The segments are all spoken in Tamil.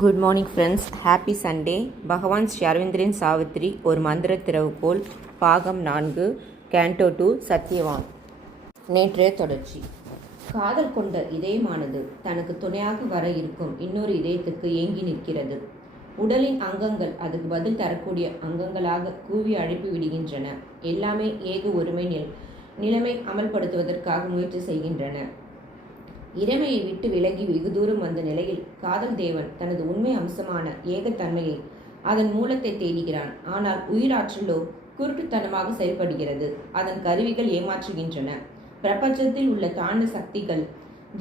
Good morning friends, happy Sunday. பகவான் ஸ்ரீ அரவிந்தரின் சாவித்திரி ஒரு மந்திர திறவுகோல், பாகம் 4, கேண்டோ 2, சத்யவான். நேற்றைய தொடர்ச்சி. காதல் கொண்ட இதயமானது தனக்கு துணையாக வர இருக்கும் இன்னொரு இதயத்துக்கு ஏங்கி நிற்கிறது. உடலின் அங்கங்கள் அதுக்கு பதில் தரக்கூடிய அங்கங்களாக கூவி அழைப்பு விடுகின்றன. எல்லாமே ஏக ஒருமை நிலைமை அமல்படுத்துவதற்காக முயற்சி செய்கின்றன. இறைமையை விட்டு விலகி வெகு தூரம் வந்த நிலையில் காதல் தேவன் தனது உண்மை அம்சமான ஏகத்தன்மையை, அதன் மூலத்தை தேடுகிறான். ஆனால் உயிராற்றலோ குருட்டுத்தனமாக செயல்படுகிறது. அதன் கருவிகள் ஏமாற்றுகின்றன. பிரபஞ்சத்தில் உள்ள தாழ்ந்த சக்திகள்,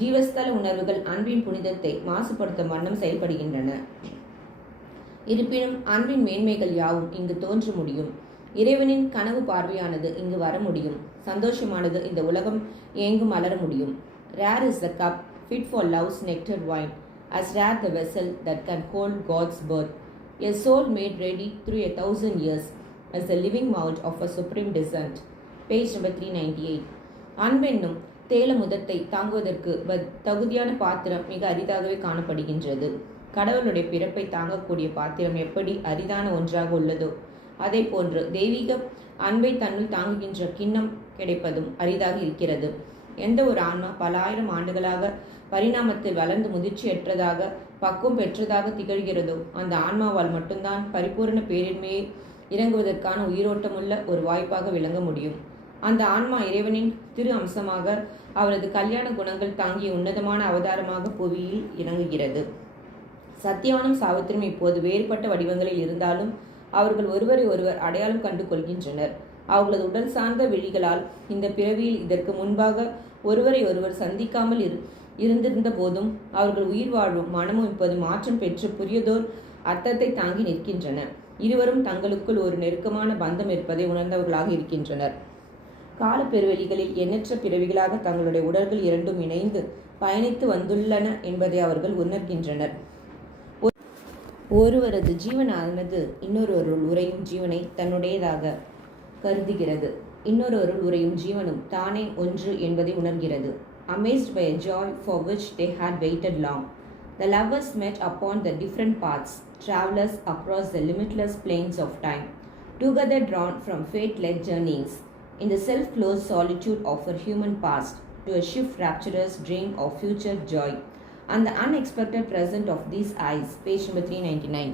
ஜீவஸ்தல உணர்வுகள் அன்பின் புனிதத்தை மாசுபடுத்தும் வண்ணம் செயல்படுகின்றன. இருப்பினும் அன்பின் மேன்மைகள் யாவும் இங்கு தோன்ற முடியும். இறைவனின் கனவு பார்வையானது இங்கு வர முடியும். சந்தோஷமானது இந்த உலகம் எங்கும் மலர முடியும். Rare is the cup fit for love's nectared wine, as rare the vessel that can hold God's birth. A soul made ready through 1,000 years as the living mouth of a supreme descent. Page number 398. அன்பென்னும் தேல முதத்தை தாங்குவதற்கு தகுதியான பாத்திரம் மிக அரிதாகவே காணப்படுகின்றது. கடவுளுடைய பிறப்பை தாங்கக்கூடிய பாத்திரம் எப்படி அரிதான ஒன்றாக உள்ளதோ, அதே போன்று தெய்வீக அன்பை தன்னுள் தாங்குகின்ற கிண்ணம் கிடைப்பதும் அரிதாக இருக்கிறது. எந்த ஒரு ஆன்மா பல ஆயிரம் ஆண்டுகளாக பரிணாமத்தில் வளர்ந்து முதிர்ச்சியற்றதாக பக்குவம் பெற்றதாக திகழ்கிறதோ, அந்த ஆன்மாவால் மட்டும்தான் பரிபூர்ண பேரின்மையை இறங்குவதற்கான உயிரோட்டமுள்ள ஒரு வாய்ப்பாக விளங்க முடியும். அந்த ஆன்மா இறைவனின் திரு அம்சமாக, அவரது கல்யாண குணங்கள் தாங்கிய உன்னதமான அவதாரமாக புவியில் இறங்குகிறது. சத்யவானும் சாவித்திரியும் இப்போது வேறுபட்ட வடிவங்களில் இருந்தாலும் அவர்கள் ஒருவரை ஒருவர் அடையாளம் கண்டு கொள்கின்றனர். அவர்களது உடல் சார்ந்த விழிகளால் இந்த பிறவியில் இதற்கு முன்பாக ஒருவரை ஒருவர் சந்திக்காமல் இருந்திருந்த போதும் அவர்கள் உயிர் வாழ்வும் மனமும் இப்போது மாற்றம் பெற்று புதியதோர் அர்த்தத்தை தாங்கி நிற்கின்றன. இருவரும் தங்களுக்குள் ஒரு நெருக்கமான பந்தம் இருப்பதை உணர்ந்தவர்களாக இருக்கின்றனர். கால பெருவெளிகளில் எண்ணற்ற பிறவிகளாக தங்களுடைய உடல்கள் இரண்டும் இணைந்து பயணித்து வந்துள்ளன என்பதை அவர்கள் உணர்கின்றனர். ஒருவரது ஜீவனானது இன்னொருவருள் உறையும் ஜீவனை தன்னுடையதாக கருதுகிறது. இன்னொருவருள் உறையும் ஜீவனும் தானே ஒன்று என்பதை உணர்கிறது. Amazed by a joy for which they had waited long, the lovers met upon the different paths, travelers across the limitless plains of time, together drawn from fate-led journeys in the self-closed solitude of a human past to a shift-rapturous dream of future joy and the unexpected present of these eyes. Page number 399.